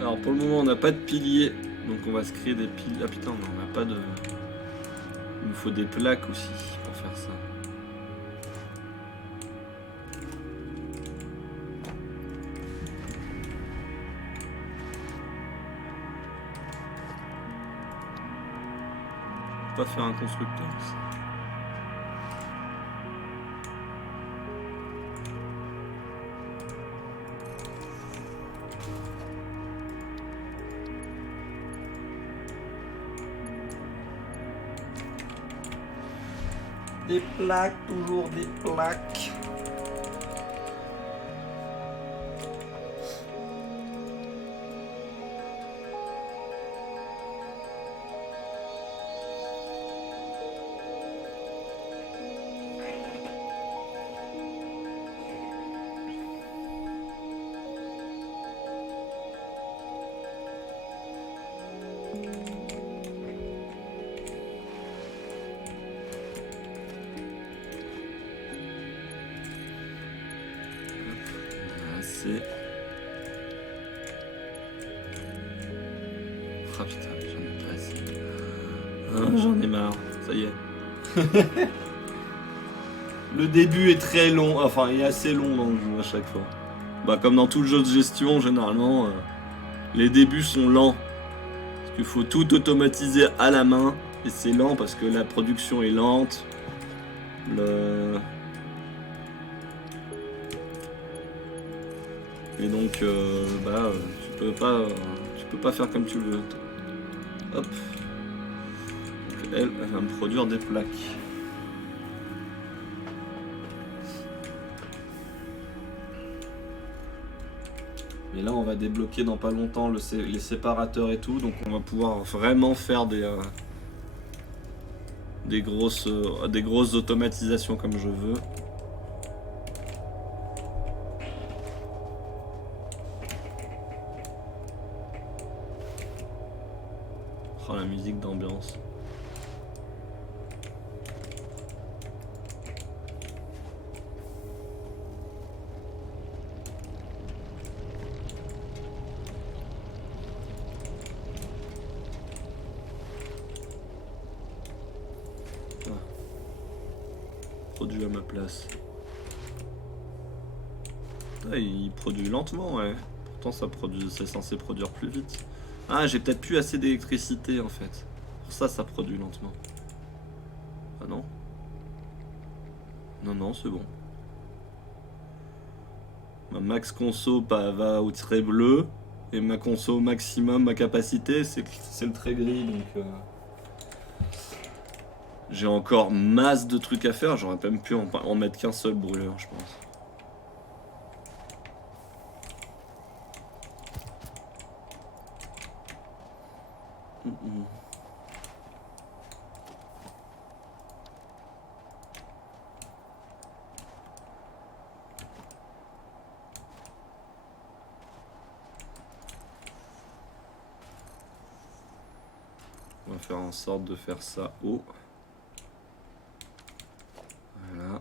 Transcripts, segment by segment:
Alors pour le moment on n'a pas de piliers, donc on va se créer des piliers. Ah putain, on n'a pas de... Il nous faut des plaques aussi pour faire ça. On va faire un constructeur aussi. Des plaques, toujours des plaques. Ah putain, j'en ai pas assez. Ah, j'en ai marre, ça y est. Le début est très long, enfin il est assez long dans le jeu à chaque fois. Bah comme dans tout le jeu de gestion, généralement, les débuts sont lents. Parce qu'il faut tout automatiser à la main. Et c'est lent parce que la production est lente. Et donc, tu peux pas faire comme tu veux. Hop. Donc, elle va me produire des plaques. Et là, on va débloquer dans pas longtemps les séparateurs et tout. Donc, on va pouvoir vraiment faire des grosses automatisations comme je veux. Oh, la musique d'ambiance. Produit à ma place. Ah, il produit lentement, ouais. Pourtant, c'est censé produire plus vite. Ah, j'ai peut-être plus assez d'électricité en fait. Pour ça, ça produit lentement. Ah non? Non, c'est bon. Ma max conso va au trait bleu. Et ma conso maximum, ma capacité, c'est le trait gris. Donc, j'ai encore masse de trucs à faire. J'aurais même pu en mettre qu'un seul brûleur, je pense. On va faire en sorte de faire ça haut. Voilà.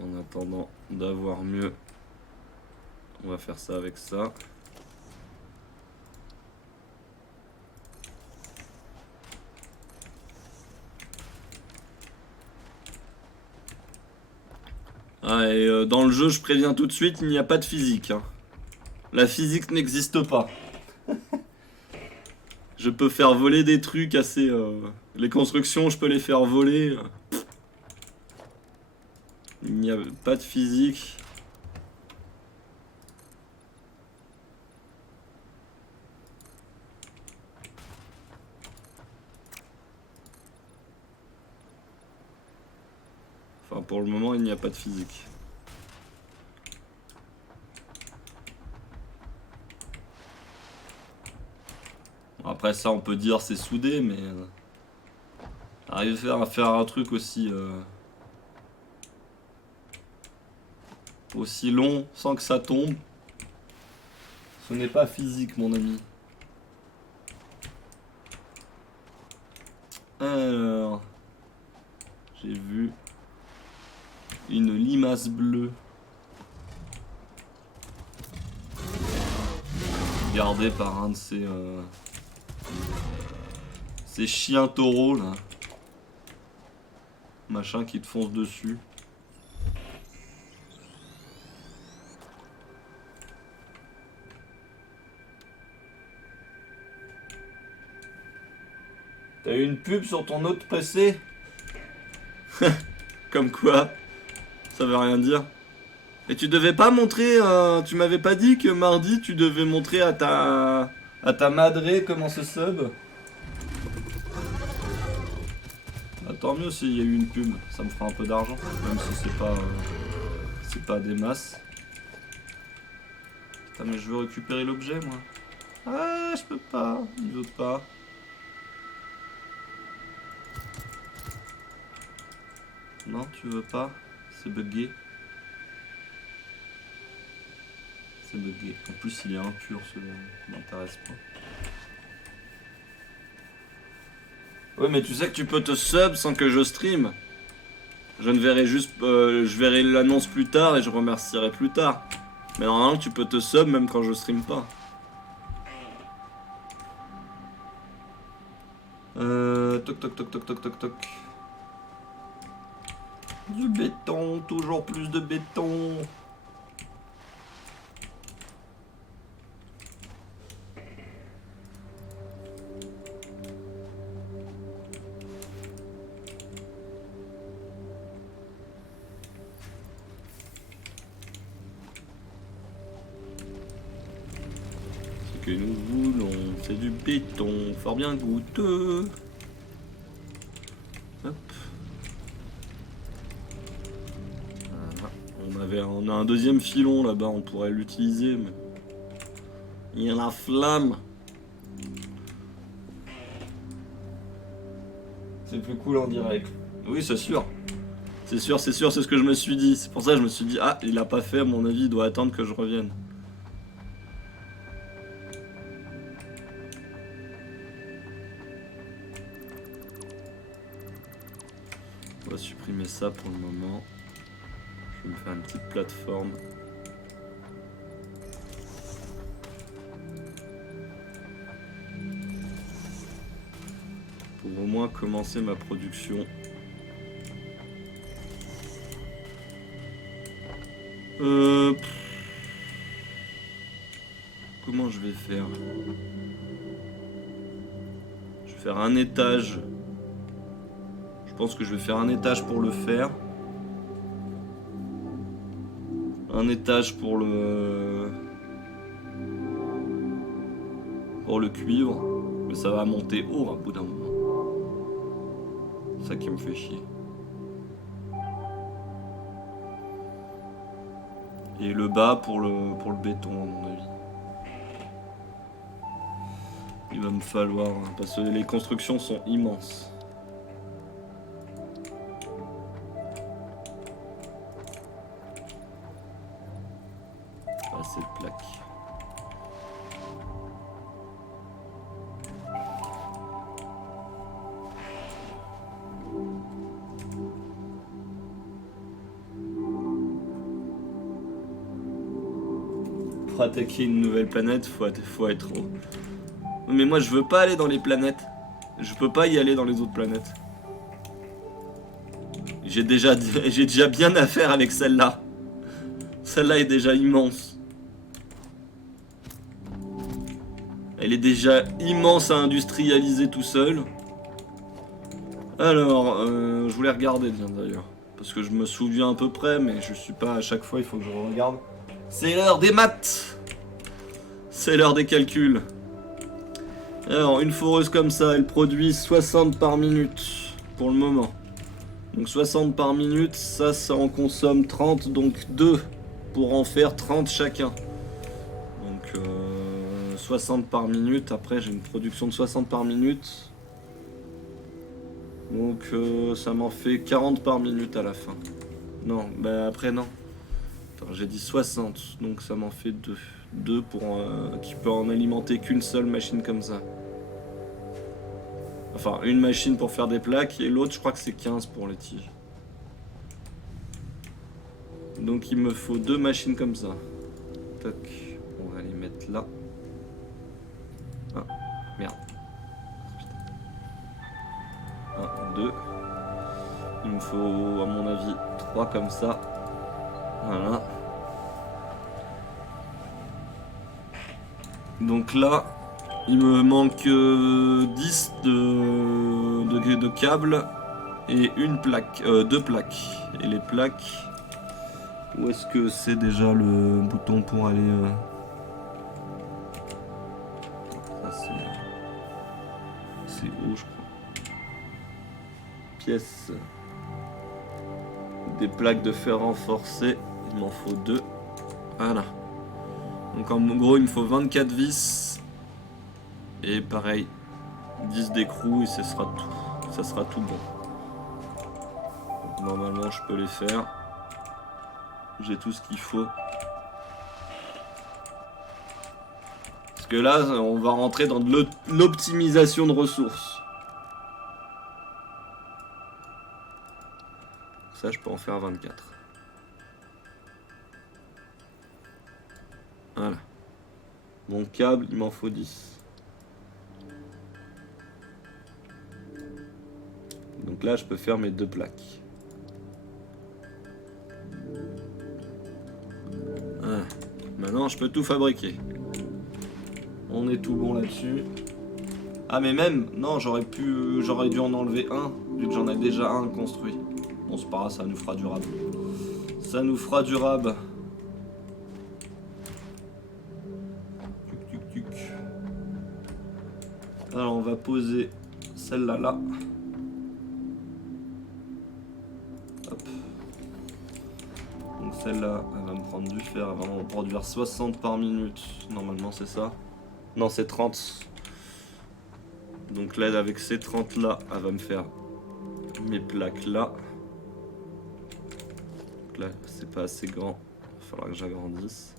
En attendant d'avoir mieux, on va faire ça avec ça. Ah, et dans le jeu, je préviens tout de suite, il n'y a pas de physique. Hein. La physique n'existe pas. Je peux faire voler des trucs assez... Les constructions, je peux les faire voler. Il n'y a pas de physique. Enfin, pour le moment, il n'y a pas de physique. Après ça, on peut dire c'est soudé, mais... arriver à faire un truc aussi long sans que ça tombe, ce n'est pas physique, mon ami. Alors, J'ai vu une limace bleue gardée par un de ces chiens taureaux là. Machin qui te fonce dessus. T'as eu une pub sur ton autre PC? Comme quoi, ça veut rien dire. Et tu devais pas montrer, tu m'avais pas dit que mardi tu devais montrer à ta madré comment se sub? Bah, tant mieux s'il y a eu une pub, ça me fera un peu d'argent, même si c'est pas des masses. Putain mais je veux récupérer l'objet moi. Ah je peux pas, il veut pas. Non tu veux pas, c'est bugué. C'est bugué. En plus il est impur celui-là, ça m'intéresse pas. Ouais mais tu sais que tu peux te sub sans que je stream. Je ne verrai juste, je verrai l'annonce plus tard et je remercierai plus tard. Mais normalement tu peux te sub même quand je stream pas. Toc toc toc toc toc toc toc. Du béton, toujours plus de béton. Ce que nous voulons, c'est du béton, fort bien goûteux. Hop. Voilà. On a un deuxième filon là-bas, on pourrait l'utiliser, mais il y a la flamme. C'est plus cool en direct. Oui, c'est sûr. C'est sûr, c'est sûr, c'est ce que je me suis dit. C'est pour ça que je me suis dit, ah, il a pas fait, à mon avis, il doit attendre que je revienne. On va supprimer ça pour le moment. Je vais me faire une petite plateforme. Pour au moins commencer ma production. Comment je vais faire? Je vais faire un étage. Je pense que je vais faire un étage pour le fer. Un étage pour le cuivre. Mais ça va monter haut à bout d'un moment. C'est ça qui me fait chier. Et le bas pour le béton à mon avis. Il va me falloir, parce que les constructions sont immenses. Pas assez de plaques. Pour attaquer une nouvelle planète, faut être haut. Mais moi je veux pas aller dans les planètes. Je peux pas y aller dans les autres planètes. J'ai déjà bien à faire avec celle-là. Celle-là est déjà immense. Elle est déjà immense à industrialiser tout seul. Alors, je voulais regarder d'ailleurs. Parce que je me souviens à peu près, mais je suis pas à chaque fois, il faut que je regarde. C'est l'heure des maths. C'est l'heure des calculs. Alors, une foreuse comme ça, elle produit 60 par minute pour le moment. Donc 60 par minute, ça en consomme 30, donc 2 pour en faire 30 chacun. Donc 60 par minute, après j'ai une production de 60 par minute. Donc ça m'en fait 40 par minute à la fin. Non, bah après non. Attends, j'ai dit 60, donc ça m'en fait 2. 2 pour qui peut en alimenter qu'une seule machine comme ça. Enfin, une machine pour faire des plaques et l'autre, je crois que c'est 15 pour les tiges. Donc il me faut 2 machines comme ça. Tac, on va les mettre là. Ah, merde. 1, 2. Il me faut, à mon avis, 3 comme ça. Voilà. Donc là, il me manque 10 de câbles et une plaque, 2 plaques. Et les plaques, où est-ce que c'est déjà le bouton pour aller... Ça c'est haut, je crois. Pièces. Des plaques de fer renforcées, il m'en faut 2. Voilà. Donc en gros, il me faut 24 vis. Et pareil, 10 d'écrous et ça sera tout bon. Donc normalement, je peux les faire. J'ai tout ce qu'il faut. Parce que là, on va rentrer dans de l'optimisation de ressources. Ça, je peux en faire 24. Voilà. Mon câble, il m'en faut 10. Donc là, je peux faire mes 2 plaques. Ah. Maintenant, je peux tout fabriquer. On est tout bon là-dessus. Ah, mais même, non, j'aurais dû en enlever un, vu que j'en ai déjà un construit. Bon, c'est pas grave, ça nous fera durable. Ça nous fera durable. Alors, on va poser celle-là là. Hop. Donc celle-là, elle va me prendre du fer, elle va en produire 60 par minute. Normalement, c'est ça. Non, c'est 30. Donc là, avec ces 30 là, elle va me faire mes plaques là. Donc là, c'est pas assez grand. Il va falloir que j'agrandisse.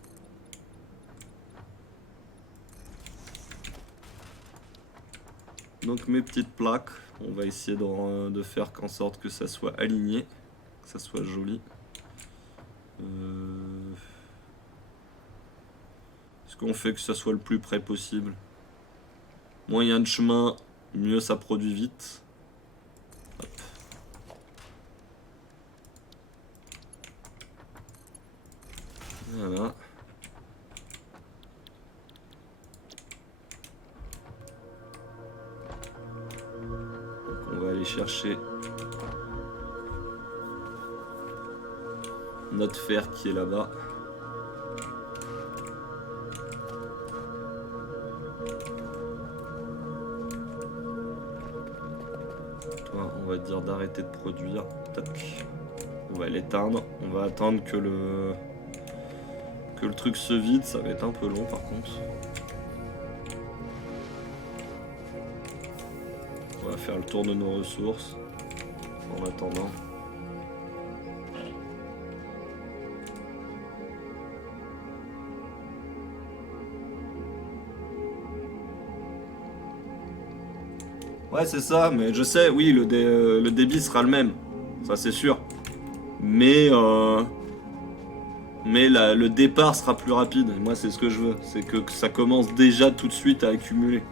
Donc mes petites plaques, on va essayer de faire en sorte que ça soit aligné, que ça soit joli. Est-ce qu'on fait que ça soit le plus près possible? Moins il y a de chemin, mieux ça produit vite. Hop. Voilà. Donc on va aller chercher notre fer qui est là-bas. Toi, on va dire d'arrêter de produire. Tac. On va l'éteindre. On va attendre que le truc se vide. Ça va être un peu long par contre. On va faire le tour de nos ressources en attendant. Ouais, c'est ça, mais je sais, oui, le débit sera le même, ça c'est sûr. Mais le départ sera plus rapide. Et moi, c'est ce que je veux, c'est que ça commence déjà tout de suite à accumuler.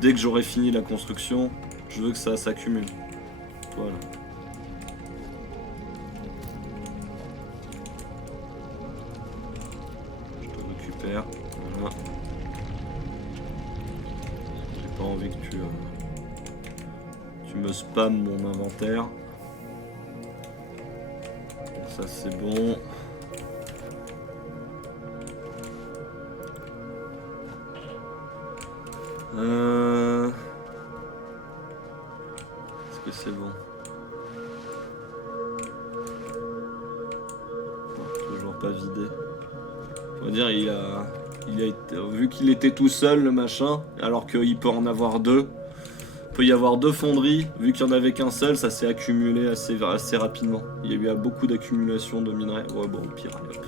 Dès que j'aurai fini la construction, je veux que ça s'accumule. Voilà. Je te récupère. Voilà. J'ai pas envie que tu me spam mon inventaire. Donc ça c'est bon. Est-ce que c'est bon? Non, toujours pas vidé. On va dire il a été, vu qu'il était tout seul le machin, alors qu'il peut en avoir 2. Il peut y avoir 2 fonderies, vu qu'il n'y en avait qu'un seul, ça s'est accumulé assez rapidement. Il y a eu beaucoup d'accumulation de minerais. Ouais, bon, au pire, allez hop.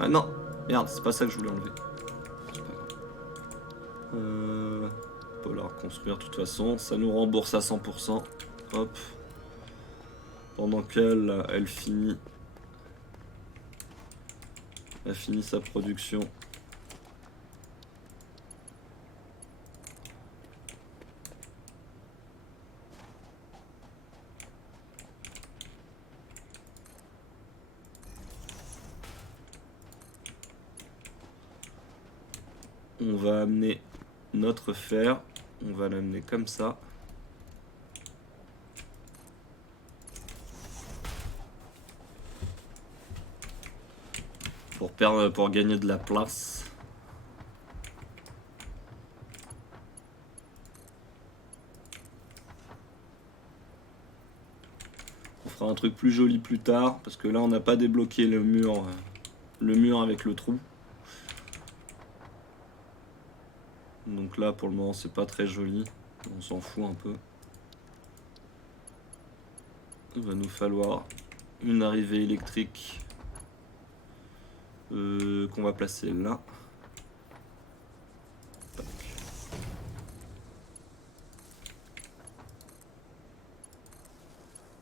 Ah non, merde, c'est pas ça que je voulais enlever. Polar. construire de toute façon. Ça nous rembourse à 100%. Hop. Pendant qu'elle, elle finit. Elle finit sa production. On va amener notre fer. On va l'amener comme ça. Pour gagner de la place. On fera un truc plus joli plus tard parce que là on n'a pas débloqué le mur avec le trou. Donc là pour le moment c'est pas très joli, on s'en fout un peu. Il va nous falloir une arrivée électrique qu'on va placer là. Tac.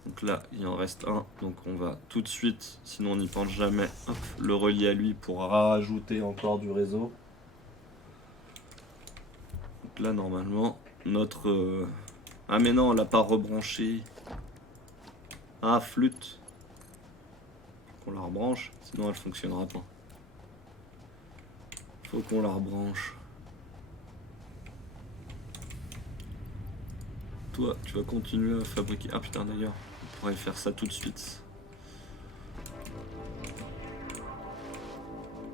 Donc là il en reste un, donc on va tout de suite, sinon on n'y pense jamais, hop, le relier à lui pour rajouter encore du réseau. Donc là normalement notre... Ah mais non, on l'a pas rebranché. Ah, flûte. On la rebranche, sinon elle fonctionnera pas. Faut qu'on la rebranche. Toi, tu vas continuer à fabriquer... Ah putain, d'ailleurs, on pourrait faire ça tout de suite.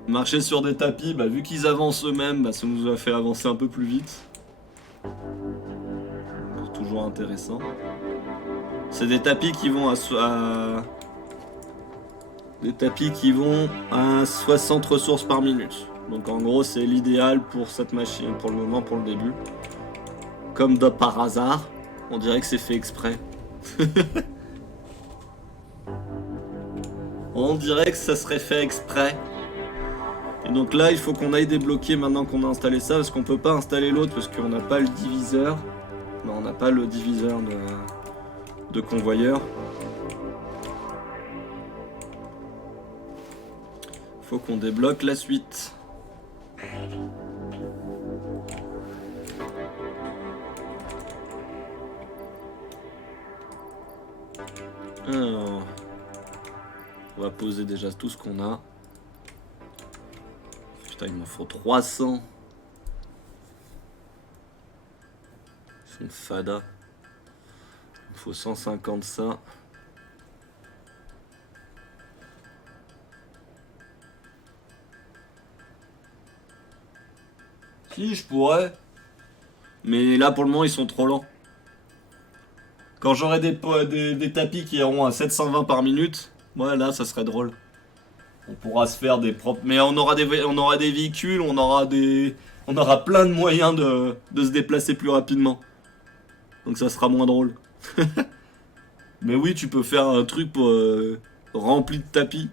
Marcher sur des tapis, bah, vu qu'ils avancent eux-mêmes, bah, ça nous a fait avancer un peu plus vite. C'est toujours intéressant. C'est des tapis qui vont des tapis qui vont à 60 ressources par minute. Donc en gros c'est l'idéal pour cette machine, pour le moment, pour le début. Comme de par hasard, on dirait que c'est fait exprès. On dirait que ça serait fait exprès. Et donc là il faut qu'on aille débloquer maintenant qu'on a installé ça, parce qu'on peut pas installer l'autre parce qu'on n'a pas le diviseur. Non, on n'a pas le diviseur de convoyeur. Faut qu'on débloque la suite. Alors, on va poser déjà tout ce qu'on a. Putain, il m'en faut 300. Ils sont fada. Il faut 150 ça. Si, je pourrais. Mais là, pour le moment, ils sont trop lents. Quand j'aurai des tapis qui iront à 720 par minute, ouais, là, ça serait drôle. On pourra se faire des propres... Mais on aura des véhicules, on aura plein de moyens de se déplacer plus rapidement. Donc ça sera moins drôle. Mais oui, tu peux faire un truc rempli de tapis.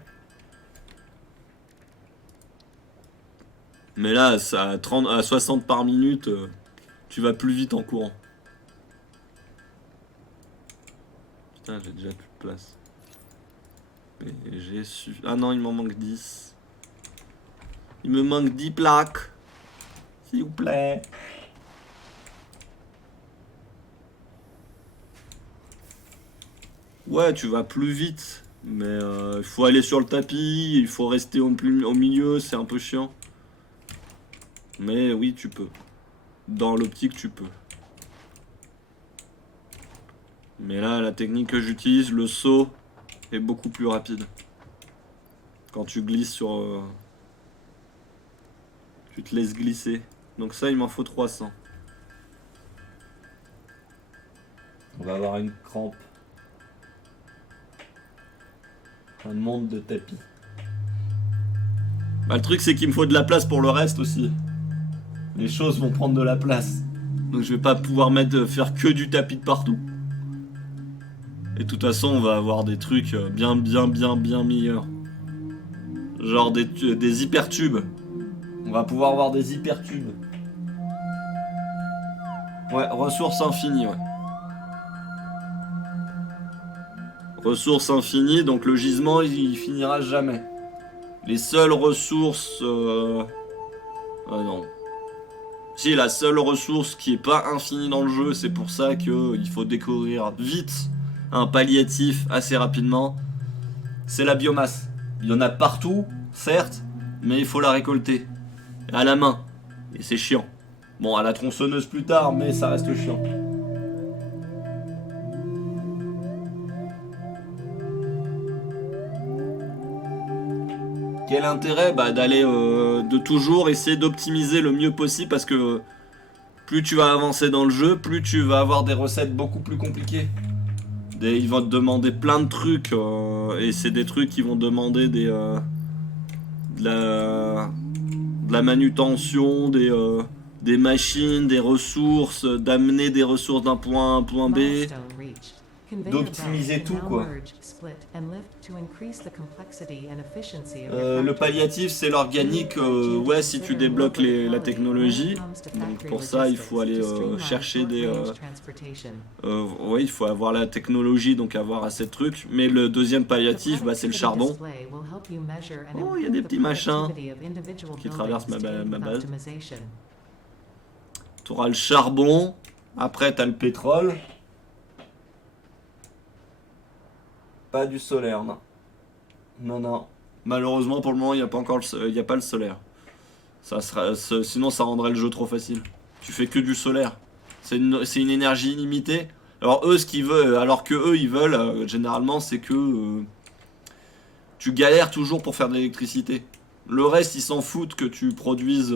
Mais là, ça, à 60 par minute, tu vas plus vite en courant. Putain, j'ai déjà plus de place. Mais j'ai su... Ah non, il m'en manque 10. Il me manque 10 plaques. S'il vous plaît. Ouais, tu vas plus vite. Mais il faut aller sur le tapis, il faut rester au milieu, c'est un peu chiant. Mais oui, tu peux. Dans l'optique, tu peux. Mais là, la technique que j'utilise, le saut, est beaucoup plus rapide. Quand tu glisses sur... tu te laisses glisser. Donc ça, il m'en faut 300. On va avoir une crampe. Un monde de tapis. Bah, le truc, c'est qu'il me faut de la place pour le reste aussi. Les choses vont prendre de la place. Donc je vais pas pouvoir faire que du tapis de partout. Et de toute façon, on va avoir des trucs bien meilleurs. Genre des hypertubes. On va pouvoir avoir des hypertubes. Ouais, ressources infinies, ouais. Ressources infinies, donc le gisement, il finira jamais. Les seules ressources... Ah non. Si, la seule ressource qui est pas infinie dans le jeu, c'est pour ça qu'il faut découvrir vite un palliatif assez rapidement. C'est la biomasse. Il y en a partout, certes, mais il faut la récolter. À la main. Et c'est chiant. Bon, à la tronçonneuse plus tard, mais ça reste chiant. Quel intérêt d'aller de toujours essayer d'optimiser le mieux possible parce que plus tu vas avancer dans le jeu, plus tu vas avoir des recettes beaucoup plus compliquées. Ils vont te demander plein de trucs et c'est des trucs qui vont demander de la manutention, des machines, des ressources, d'amener des ressources d'un point A à un point B. D'optimiser tout quoi. Le palliatif c'est l'organique, ouais si tu débloques la technologie, donc pour ça il faut aller chercher des... ouais il faut avoir la technologie donc avoir assez de trucs, mais le deuxième palliatif c'est le charbon. Oh il y a des petits machins qui traversent ma base. Tu auras le charbon, après tu as le pétrole. Pas du solaire, non. Non. Malheureusement, pour le moment, il n'y a pas encore le solaire. Sinon, ça rendrait le jeu trop facile. Tu fais que du solaire. C'est une énergie illimitée. Alors eux, ce qu'ils veulent, alors que eux, ils veulent, généralement, c'est que tu galères toujours pour faire de l'électricité. Le reste, ils s'en foutent que tu produises.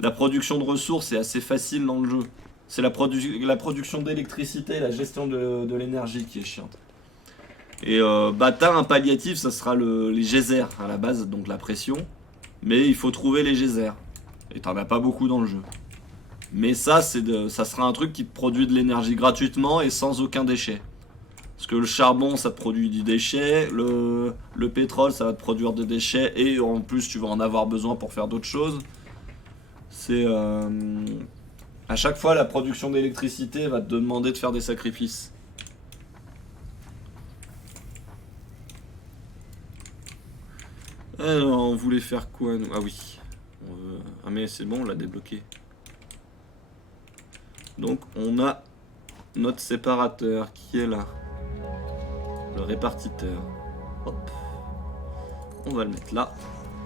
La production de ressources est assez facile dans le jeu. C'est la production d'électricité, la gestion de l'énergie qui est chiante. Et t'as un palliatif, ça sera les geysers à la base, donc la pression. Mais il faut trouver les geysers. Et t'en as pas beaucoup dans le jeu. Mais ça sera un truc qui te produit de l'énergie gratuitement et sans aucun déchet. Parce que le charbon, ça te produit du déchet. Le pétrole, ça va te produire des déchets. Et en plus, tu vas en avoir besoin pour faire d'autres choses. C'est... à chaque fois, la production d'électricité va te demander de faire des sacrifices. Alors, on voulait faire quoi nous? Ah oui. Ah mais c'est bon, on l'a débloqué. Donc on a notre séparateur qui est là. Le répartiteur. Hop. On va le mettre là.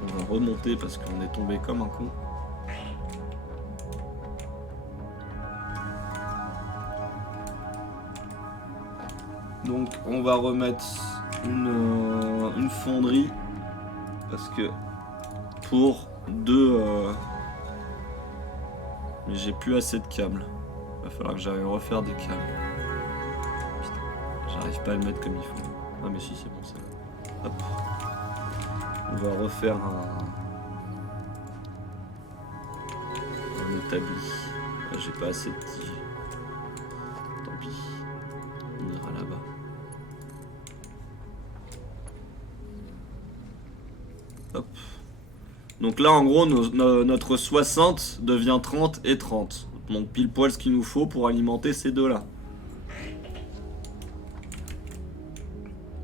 On va remonter parce qu'on est tombé comme un con. Donc on va remettre une fonderie. Parce que pour deux... Mais j'ai plus assez de câbles. Va falloir que j'arrive à refaire des câbles. Putain, j'arrive pas à le mettre comme il faut. Ah mais si c'est bon ça. Hop. On va refaire un établi. Là j'ai pas assez de tiges. Tant pis. On ira là-bas. Hop. Donc là en gros notre 60 devient 30 et 30. Donc pile poil ce qu'il nous faut pour alimenter ces deux là.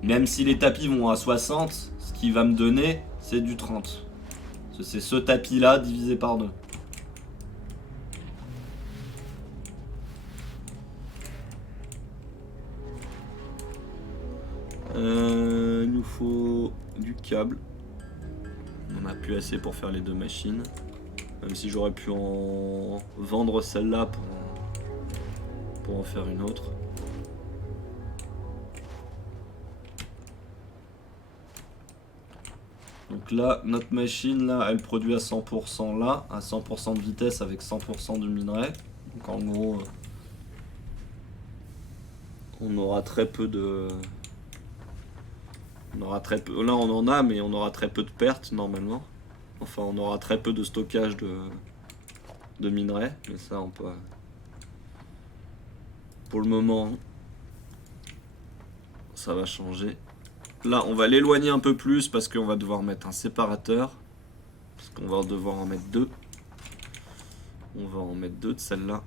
Même si les tapis vont à 60, ce qui va me donner c'est du 30. C'est ce tapis là divisé par 2. Il nous faut du câble. On n'a plus assez pour faire les deux machines. Même si j'aurais pu en vendre celle-là pour en faire une autre. Donc là, notre machine, là, elle produit à 100% là, à 100% de vitesse avec 100% de minerai. Donc en gros, on aura très peu de... On aura très peu... Là, on en a, mais on aura très peu de pertes, normalement. Enfin, on aura très peu de stockage de minerais. Mais ça, on peut... Pour le moment, ça va changer. Là, on va l'éloigner un peu plus parce qu'on va devoir mettre un séparateur. Parce qu'on va devoir en mettre deux. On va en mettre deux de celle-là.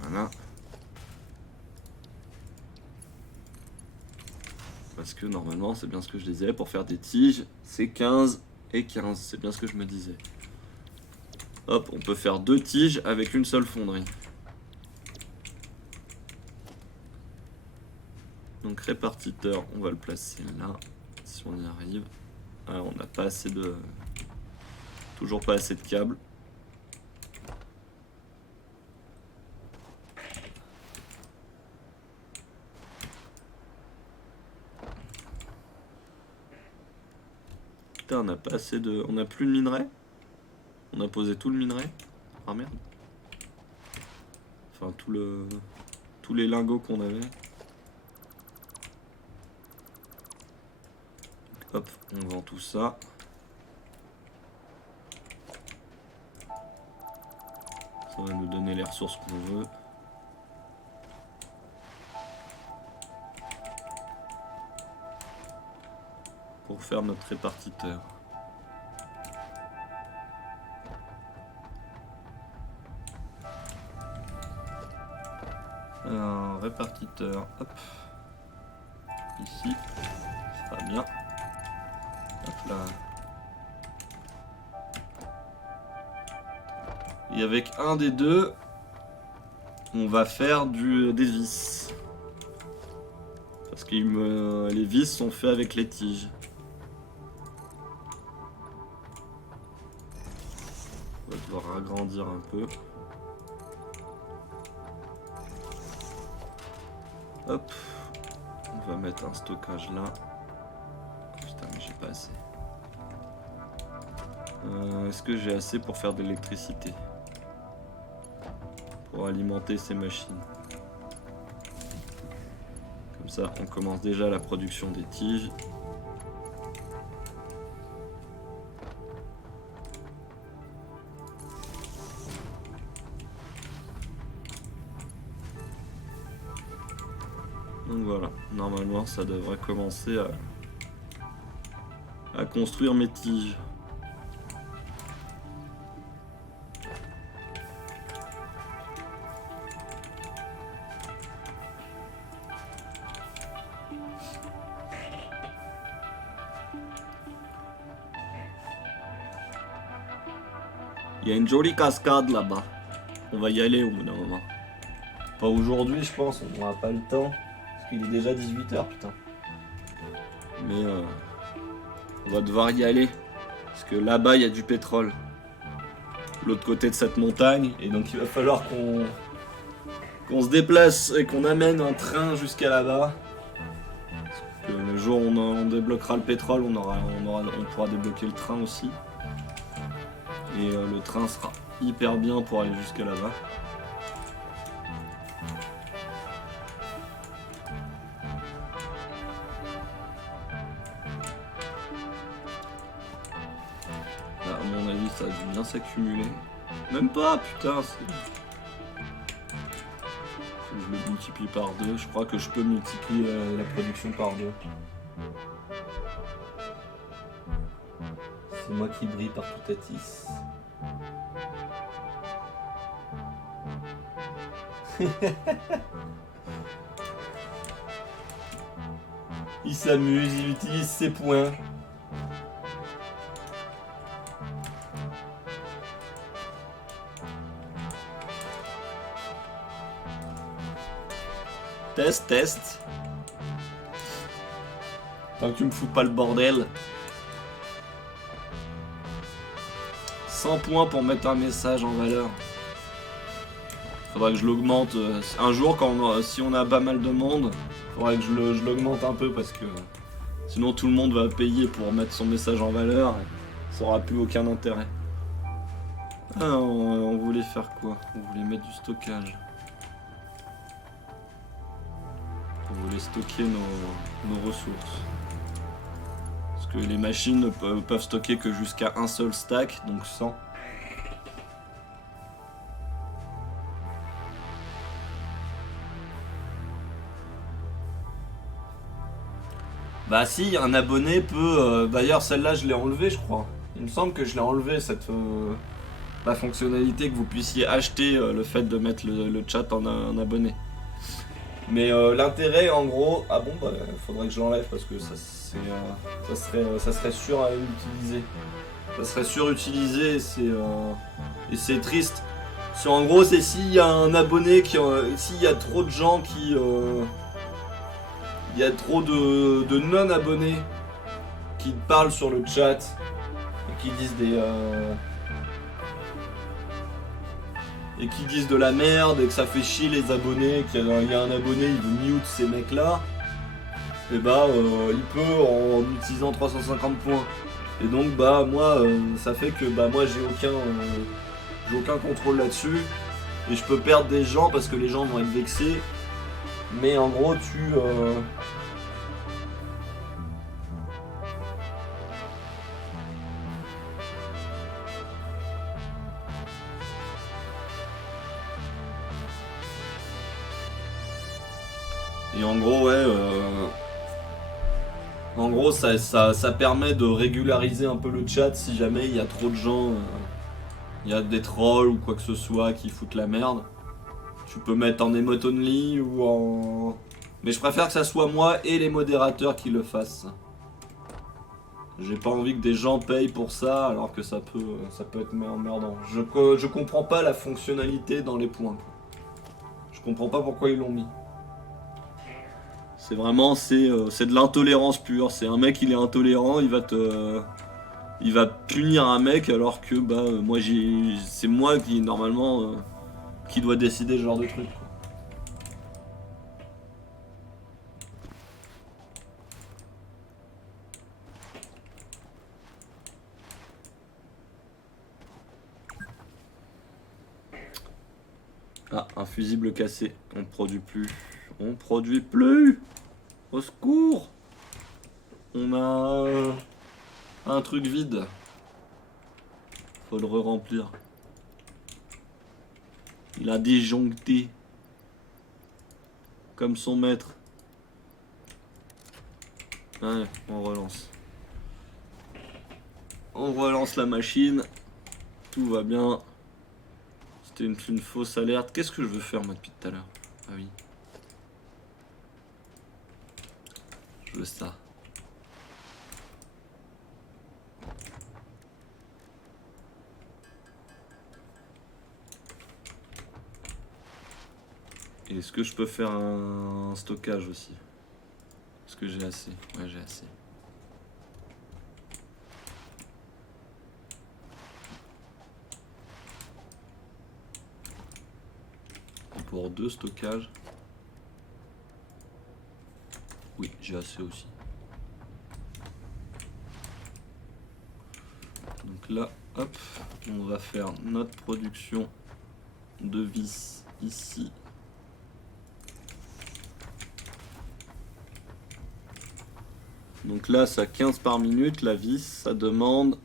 Voilà. Parce que normalement, c'est bien ce que je disais, pour faire des tiges, c'est 15 et 15. C'est bien ce que je me disais. Hop, on peut faire 2 tiges avec une seule fonderie. Donc répartiteur, on va le placer là, si on y arrive. Ah, on n'a pas assez de... Toujours pas assez de câbles. Putain, on n'a pas assez de... On n'a plus de minerai? On a posé tout le minerai? Ah merde. Enfin, tous les lingots qu'on avait. Hop, on vend tout ça. Ça va nous donner les ressources qu'on veut. Pour faire notre répartiteur. Un répartiteur, hop. Ici, ça va bien. Hop là. Et avec un des deux, on va faire des vis. Parce que les vis sont faits avec les tiges. On va devoir agrandir un peu. Hop. On va mettre un stockage là. Putain, mais j'ai pas assez. Est-ce que j'ai assez pour faire de l'électricité? Pour alimenter ces machines. Comme ça, on commence déjà la production des tiges. Donc voilà, normalement ça devrait commencer à construire mes tiges. Il y a une jolie cascade là-bas. On va y aller au bout d'un moment. Pas aujourd'hui, je pense, on n'aura pas le temps. Parce qu'il est déjà 18h, putain. Mais on va devoir y aller. Parce que là-bas, il y a du pétrole. L'autre côté de cette montagne. Et donc, il va falloir qu'on se déplace et qu'on amène un train jusqu'à là-bas. Parce que le jour où on débloquera le pétrole, on pourra débloquer le train aussi. Et le train sera hyper bien pour aller jusqu'à là-bas. Là, à mon avis, ça a dû bien s'accumuler. Même pas, putain. Je le multiplie par 2. Je crois que je peux multiplier la production par 2. C'est moi qui brille partout à Tis. Il s'amuse, il utilise ses points. Test. Tant que tu me fous pas le bordel. 100 points pour mettre un message en valeur. Faudra que je l'augmente. Un jour, si on a pas mal de monde, faudra que je l'augmente un peu parce que sinon tout le monde va payer pour mettre son message en valeur. Et ça aura plus aucun intérêt. Ah, on voulait faire quoi? On voulait mettre du stockage. On voulait stocker nos ressources. Parce que les machines ne peuvent stocker que jusqu'à un seul stack, donc 100. Bah si, un abonné peut... D'ailleurs celle-là je l'ai enlevée je crois. Il me semble que je l'ai enlevée la fonctionnalité que vous puissiez acheter le fait de mettre le chat en abonné. Mais l'intérêt en gros, ah bon bah faudrait que je l'enlève parce que ça serait sûr à utiliser. Ça serait surutilisé et c'est triste. En gros c'est s'il y a un abonné s'il y a trop de gens qui il y a trop de non-abonnés qui parlent sur le chat et qui disent de la merde et que ça fait chier les abonnés, qu'il y a un abonné, il veut mute ces mecs là, et bah il peut en utilisant 350 points. Et donc bah moi ça fait que bah moi j'ai aucun contrôle là-dessus et je peux perdre des gens parce que les gens vont être vexés. Mais en gros et en gros ouais en gros ça permet de régulariser un peu le chat si jamais il y a trop de gens, il y a des trolls ou quoi que ce soit qui foutent la merde. Tu peux mettre en emote only ou en... Mais je préfère que ça soit moi et les modérateurs qui le fassent. J'ai pas envie que des gens payent pour ça alors que ça peut être emmerdant. Je comprends pas la fonctionnalité dans les points. Je comprends pas pourquoi ils l'ont mis. C'est vraiment, c'est de l'intolérance pure. C'est un mec, il est intolérant, il va punir un mec alors que bah moi c'est moi qui normalement qui doit décider ce genre de truc. Ah, un fusible cassé. On produit plus. On produit plus. Au secours. On a un truc vide. Faut le re-remplir. Il a disjoncté. Comme son maître. Ouais, on relance. On relance la machine. Tout va bien. C'était une fausse alerte. Qu'est-ce que je veux faire moi depuis tout à l'heure? Ah oui. Je veux ça. Et est-ce que je peux faire un stockage aussi? Est-ce que j'ai assez? Ouais, j'ai assez. Pour 2 stockages. Oui, j'ai assez aussi. Donc là, hop, on va faire notre production de vis ici. Donc là, ça 15 par minute. La vis, ça demande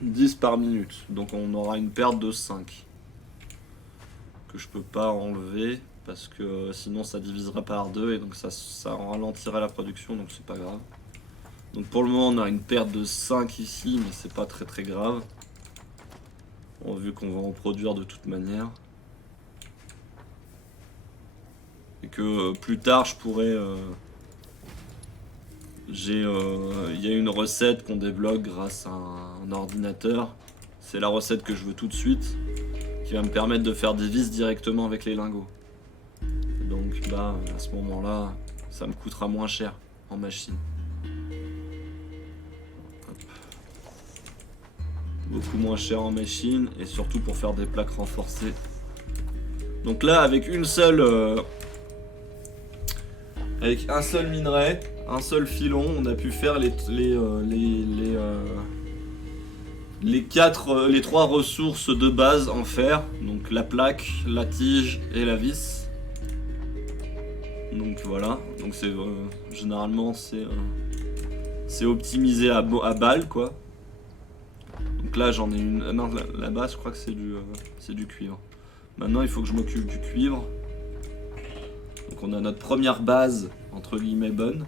10 par minute. Donc on aura une perte de 5. Que je peux pas enlever parce que sinon ça divisera par 2 et donc ça ralentirait la production, donc c'est pas grave. Donc pour le moment on a une perte de 5 ici, mais c'est pas très très grave. Bon, vu qu'on va en produire de toute manière. Et que plus tard je pourrais... il y a une recette qu'on débloque grâce à un ordinateur. C'est la recette que je veux tout de suite, qui va me permettre de faire des vis directement avec les lingots. Donc là, à ce moment-là, ça me coûtera moins cher en machine. Hop. Beaucoup moins cher en machine et surtout pour faire des plaques renforcées. Donc là, avec un seul minerai, un seul filon, on a pu faire les 3 ressources de base en fer, donc la plaque, la tige et la vis. Donc voilà, donc c'est généralement c'est optimisé à balle quoi. Donc là j'en ai une, non la base je crois que c'est du cuivre. Maintenant il faut que je m'occupe du cuivre. Donc on a notre première base entre guillemets bonne.